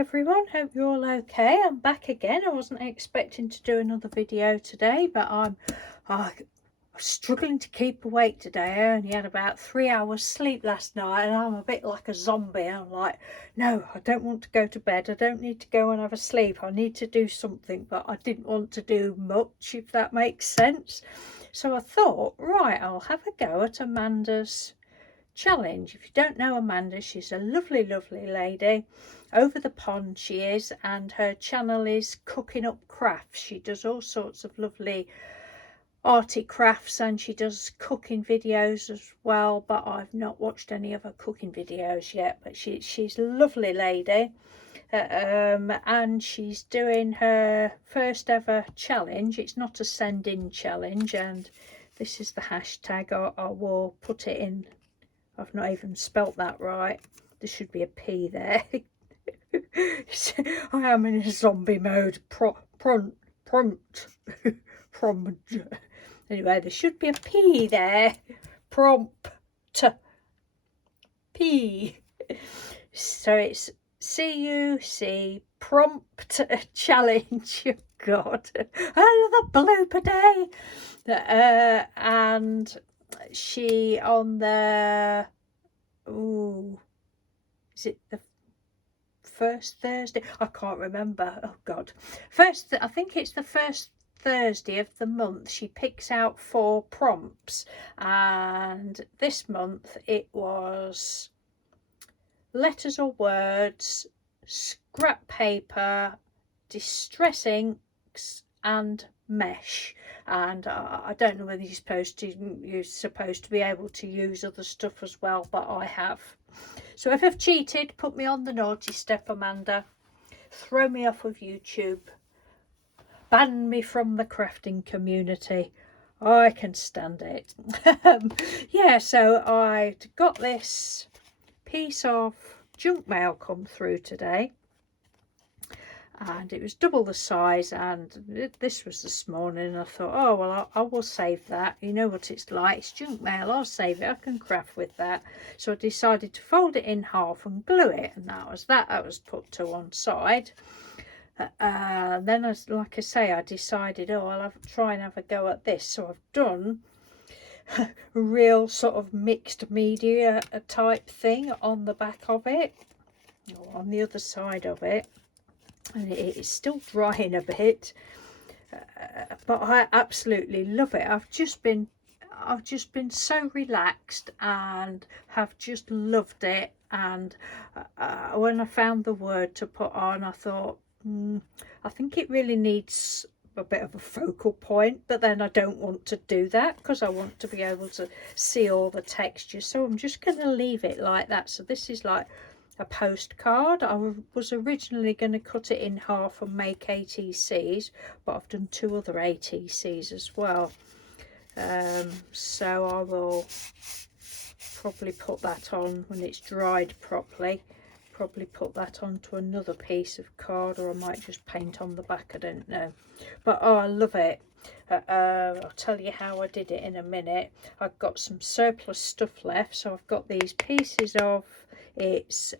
everyone, hope you're all okay. I'm back again. I wasn't expecting to do another video today, but I'm struggling to keep awake today. I only had about 3 hours sleep last night and I'm a bit like a zombie. I'm like, no, I don't want to go to bed. I don't need to go and have a sleep. I need to do something, but I didn't want to do much, if that makes sense. So I thought, right, I'll have a go at Amanda's challenge. If you don't know Amanda, she's a lovely lady. Over the pond she is, and her channel is Cooking Up Crafts. She does all sorts of lovely arty crafts and she does cooking videos as well, but I've not watched any of her cooking videos yet. But she's a lovely lady, and she's doing her first ever challenge. It's not a send in challenge, and this is the hashtag. I will put it in. I've not even spelt that right. There should be a P there. I am in a zombie mode. Prompt. Anyway, there should be a P there. Prompt. P. So it's CUC prompt challenge. Oh God, another blooper day. And she on the is it the first Thursday? I can't remember. Oh God, I think it's the first Thursday of the month. She picks out 4 prompts, and this month it was letters or words, scrap paper, distress inks, and mesh. And I don't know whether you're supposed to be able to use other stuff as well, but I have. So if I've cheated, put me on the naughty step, Amanda. Throw me off of YouTube. Ban me from the crafting community. I can stand it. Yeah, so I got this piece of junk mail come through today, and it was double the size, and this was this morning, and I thought, oh well, I will save that. You know what it's like, it's junk mail, I'll save it, I can craft with that. So I decided to fold it in half and glue it, and that was put to one side. Then like I say, I decided, oh, I'll try and have a go at this. So I've done a real sort of mixed media type thing on the back of it, or on the other side of it, and it is still drying a bit, but I absolutely love it. I've just been so relaxed and have just loved it. And when I found the word to put on, I thought, I think it really needs a bit of a focal point, but then I don't want to do that because I want to be able to see all the texture, so I'm just going to leave it like that. So this is like a postcard. I was originally going to cut it in half and make ATCs, but I've done 2 other ATCs as well. So I will probably put that on when it's dried properly. Probably put that onto another piece of card, or I might just paint on the back, I don't know. But oh, I love it. I'll tell you how I did it in a minute. I've got some surplus stuff left, so I've got these pieces of it's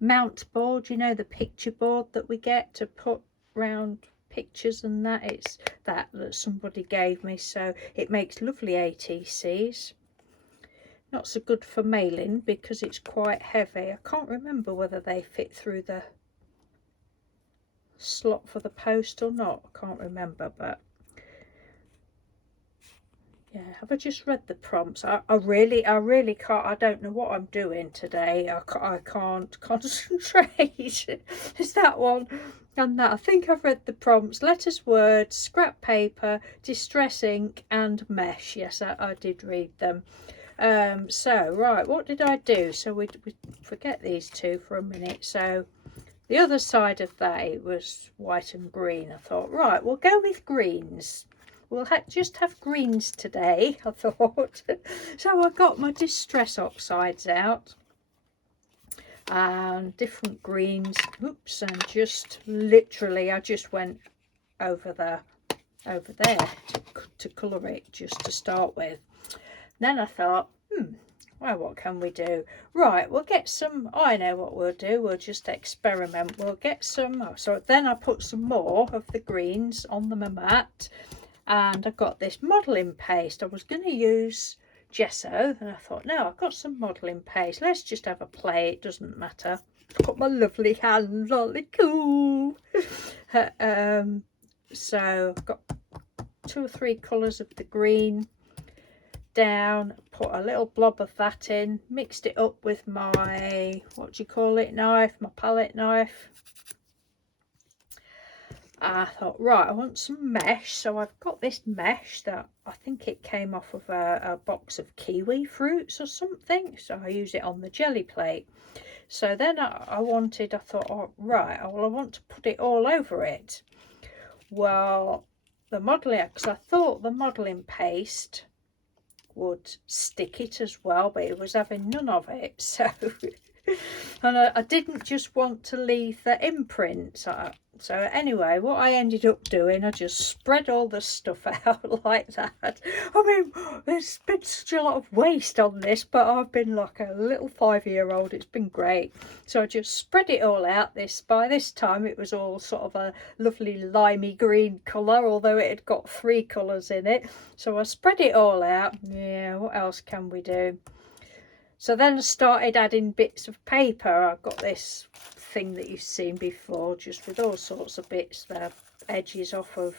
mount board, you know, the picture board that we get to put round pictures, and that it's that somebody gave me. So it makes lovely ATCs. Not so good for mailing because it's quite heavy. I can't remember whether they fit through the slot for the post or not. I can't remember, but yeah. Have I just read the prompts? I really can't. I don't know what I'm doing today. I can't concentrate. It's that one and that. I think I've read the prompts. Letters, words, scrap paper, distress ink, and mesh. Yes, I did read them. So right, what did I do? So we forget these 2 for a minute. So the other side of that, it was white and green. I thought, right, we'll go with greens. We'll just have greens today, I thought. So I got my distress oxides out and different greens. Oops, and just literally I just went over there to colour it just to start with. Then I thought, well, what can we do? Right, we'll get some, I know what we'll do, we'll just experiment. We'll get some, so then I put some more of the greens on the mat, and I've got this modelling paste. I was going to use gesso, and I thought, no, I've got some modelling paste, let's just have a play, it doesn't matter. Got my lovely hands on it, cool. So I've got 2 or 3 colours of the green down, put a little blob of that in, mixed it up with my, what do you call it, knife, my palette knife. I thought, right, I want some mesh, so I've got this mesh that I think it came off of a box of kiwi fruits or something, so I use it on the jelly plate. So then I thought, oh, right, well, I want to put it all over it. Well, the modelling, because I thought the modelling paste would stick it as well, but it was having none of it. So and I didn't just want to leave the imprint. So anyway, what I ended up doing, I just spread all the stuff out like that. I mean, there's been such a lot of waste on this, but I've been like a little 5-year-old. It's been great. So I just spread it all out. By this time it was all sort of a lovely limey green colour, although it had got 3 colours in it. So I spread it all out. Yeah, what else can we do? So then I started adding bits of paper. I've got this thing that you've seen before, just with all sorts of bits, the edges off of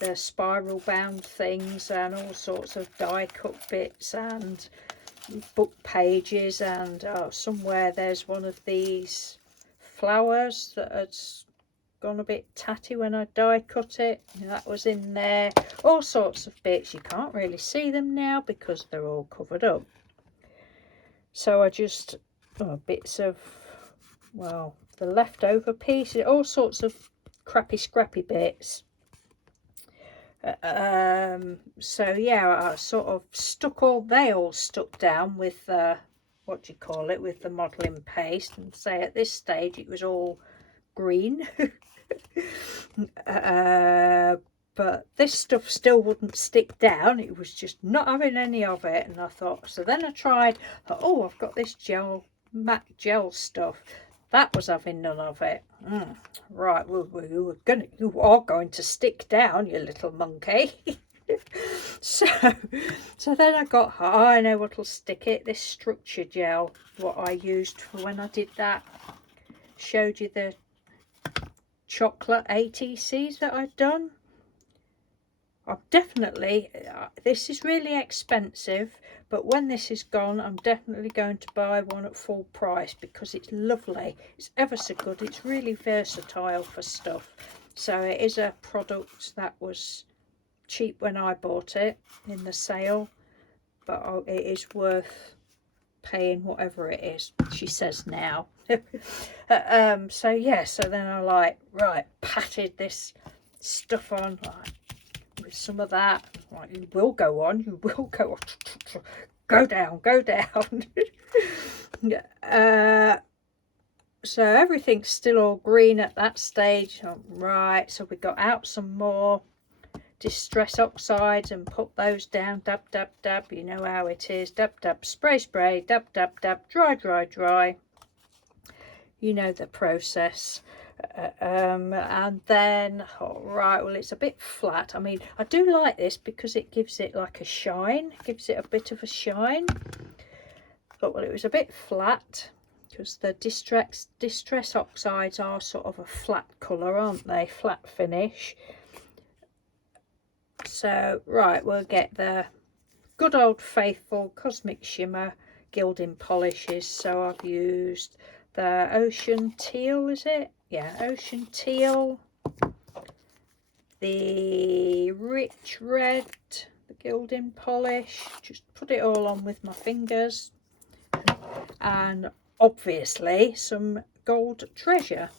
the spiral bound things, and all sorts of die cut bits and book pages, and somewhere there's one of these flowers that had gone a bit tatty when I die cut it. That was in there. All sorts of bits. You can't really see them now because they're all covered up. So I just, bits of, well, the leftover pieces, all sorts of crappy scrappy bits. So yeah, I sort of they all stuck down with, what do you call it, with the modelling paste, and say at this stage it was all green. But this stuff still wouldn't stick down. It was just not having any of it. And I thought, so then I tried, oh, I've got this matte gel stuff. That was having none of it. Right, you are going to stick down, you little monkey. so then I got, I know what'll stick it, this structure gel, what I used for when I did that. Showed you the chocolate ATCs that I'd done. I'm definitely, this is really expensive, but when this is gone, I'm definitely going to buy one at full price because it's lovely. It's ever so good. It's really versatile for stuff. So it is a product that was cheap when I bought it in the sale, but it is worth paying whatever it is, she says now. So yeah, so then I patted this stuff on, with some of that. Right, you will go on, go down. So everything's still all green at that stage. Right, so we got out some more distress oxides and put those down, dab, you know how it is, dab, spray, dab, dry, you know the process. And then, right, well, it's a bit flat. I mean, I do like this because it gives it like a shine, gives it a bit of a shine. But well, it was a bit flat because the distress oxides are sort of a flat colour, aren't they? Flat finish. So right, we'll get the good old faithful Cosmic Shimmer gilding polishes. So I've used the Ocean Teal, is it? Yeah, Ocean Teal, the Rich Red, the gilding polish. Just put it all on with my fingers, and obviously some Gold Treasure.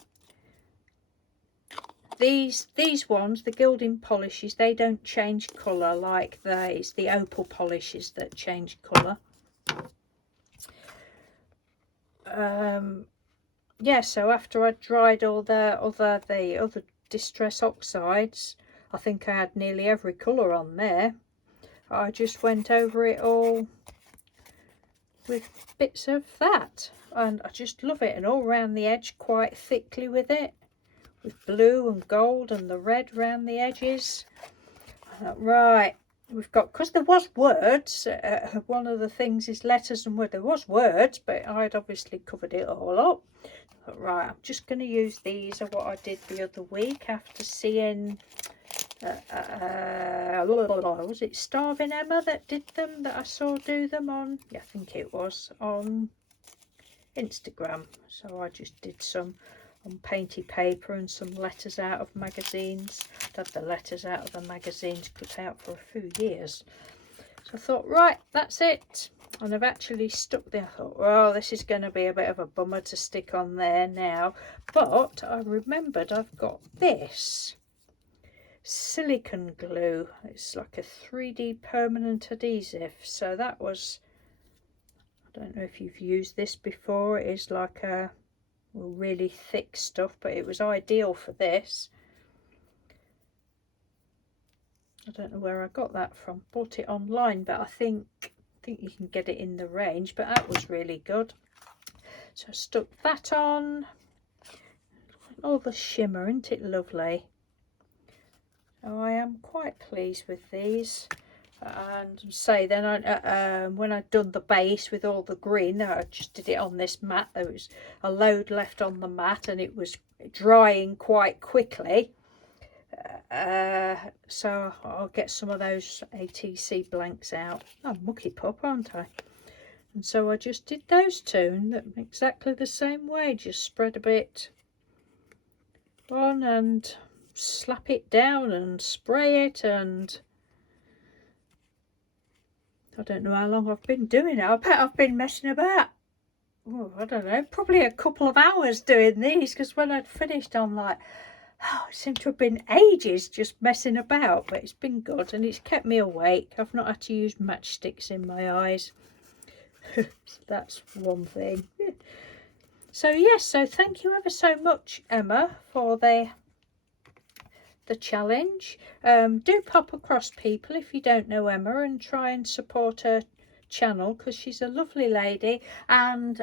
These ones, the gilding polishes, they don't change colour like it's the opal polishes that change colour. Yeah, so after I dried all the other distress oxides, I think I had nearly every colour on there. I just went over it all with bits of that, and I just love it, and all around the edge quite thickly with it, with blue and gold and the red around the edges. Right, we've got, because there was words, one of the things is letters and words. There was words, but I'd obviously covered it all up. But right, I'm just going to use these, of what I did the other week after seeing was it Starving Emma that did them, that I saw do them on, yeah, I think it was on Instagram. So I just did some on painty paper and some letters out of magazines. I've had the letters out of the magazines cut out for a few years. So I thought, right, that's it. And I've actually stuck there. I thought, well, this is going to be a bit of a bummer to stick on there now. But I remembered I've got this silicone glue. It's like a 3D permanent adhesive. So that was, I don't know if you've used this before. It is like a really thick stuff, but it was ideal for this. I don't know where I got that from. Bought it online, but I think you can get it in the range, but that was really good. So I stuck that on. All the shimmer, isn't it lovely? So I am quite pleased with these. And say then when I'd done the base with all the green, I just did it on this mat. There was a load left on the mat and it was drying quite quickly. So I'll get some of those ATC blanks out. I'm mucky pup, aren't I? And so I just did those two in exactly the same way. Just spread a bit on and slap it down and spray it, and I don't know how long I've been doing it. I bet I've been messing about, oh, I don't know, probably a couple of hours doing these, because when I'd finished I'm like, oh, it seemed to have been ages just messing about, but it's been good and it's kept me awake. I've not had to use matchsticks in my eyes. So that's one thing. So yes, so thank you ever so much, Emma, for the challenge. Do pop across, people, if you don't know Emma, and try and support her channel, because she's a lovely lady. And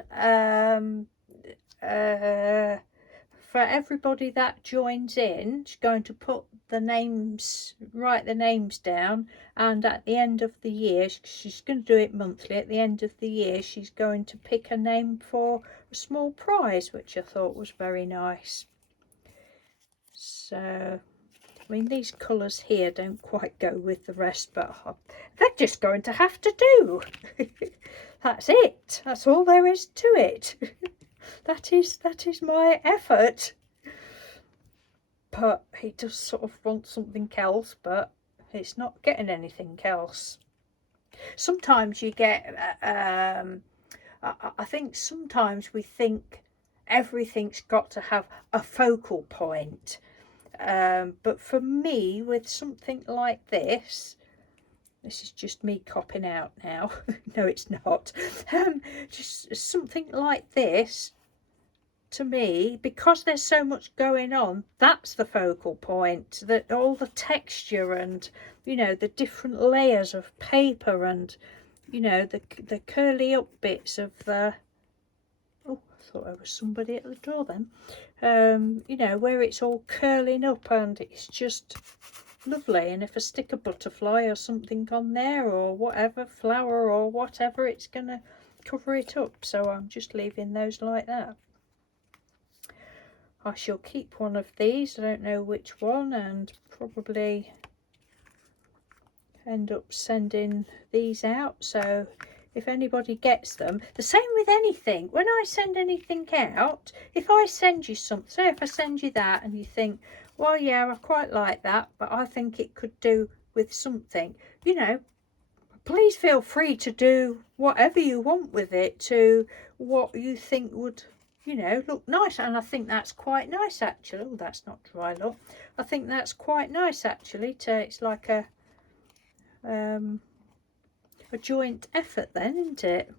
for everybody that joins in, she's going to put the names, write the names down, and at the end of the year, she's going to do it monthly, at the end of the year she's going to pick a name for a small prize, which I thought was very nice. So I mean, these colours here don't quite go with the rest, but they're just going to have to do. That's it. That's all there is to it. That is my effort. But he does sort of want something else, but it's not getting anything else. Sometimes you get, I think sometimes we think everything's got to have a focal point. But for me, with something like this is just me copping out now. No, it's not. Just something like this, to me, because there's so much going on, that's the focal point. That all the texture and, you know, the different layers of paper and, you know, the curly up bits of the, oh, I thought there was somebody at the door then. You know, where it's all curling up and it's just lovely. And if I stick a butterfly or something on there or whatever, flower or whatever, it's going to cover it up. So I'm just leaving those like that. I shall keep one of these, I don't know which one, and probably end up sending these out. So if anybody gets them, the same with anything, when I send anything out, if I send you something, say if I send you that and you think, well, yeah, I quite like that, but I think it could do with something, you know, please feel free to do whatever you want with it, to what you think would, you know, look nice. And I think that's quite nice actually. Oh, that's not dry, look. I think that's quite nice actually. It's like a joint effort then, isn't it?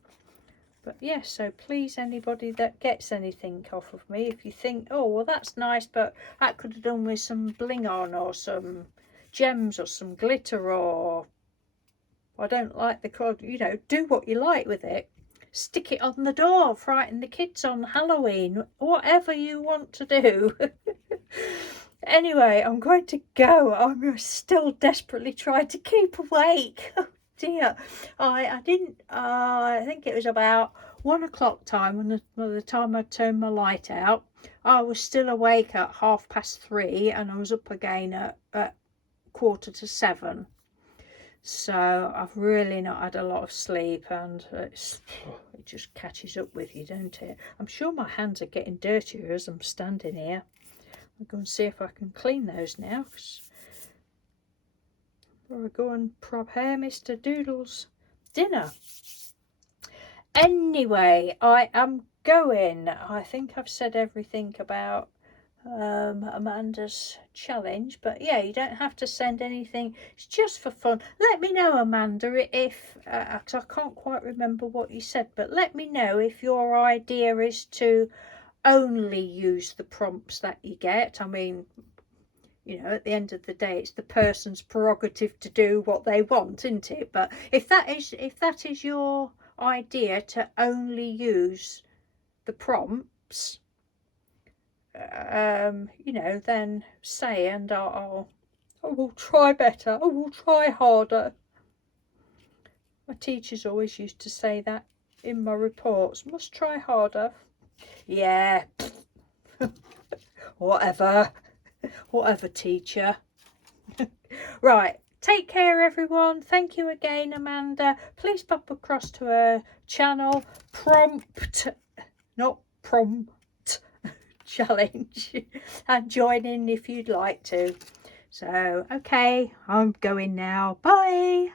But yes, so please, anybody that gets anything off of me, if you think, oh, well, that's nice, but that could have done with some bling on or some gems or some glitter, or I don't like the colour, you know, do what you like with it. stick it on the door, frighten the kids on Halloween, whatever you want to do. Anyway, I'm going to go. I'm still desperately trying to keep awake. Oh dear. I didn't, I think it was about 1 o'clock time when the time I turned my light out. I was still awake at 3:30 and I was up again at 6:45. So I've really not had a lot of sleep, and it just catches up with you, don't it? I'm sure my hands are getting dirtier as I'm standing here. I'll go and see if I can clean those now. Before I go and prepare Mr. Doodle's dinner. Anyway, I am going. I think I've said everything about Amanda's challenge, but yeah, you don't have to send anything. It's just for fun. Let me know, Amanda, if because I can't quite remember what you said, but let me know if your idea is to only use the prompts that you get. I mean, you know, at the end of the day, it's the person's prerogative to do what they want, isn't it? But if that is your idea, to only use the prompts, you know, then say, and I will try better. I will try harder. My teachers always used to say that in my reports. Must try harder. Yeah. Whatever. Whatever, teacher. Right. Take care, everyone. Thank you again, Amanda. Please pop across to her channel, not prompt challenge, and join in if you'd like to. So, okay, I'm going now. Bye.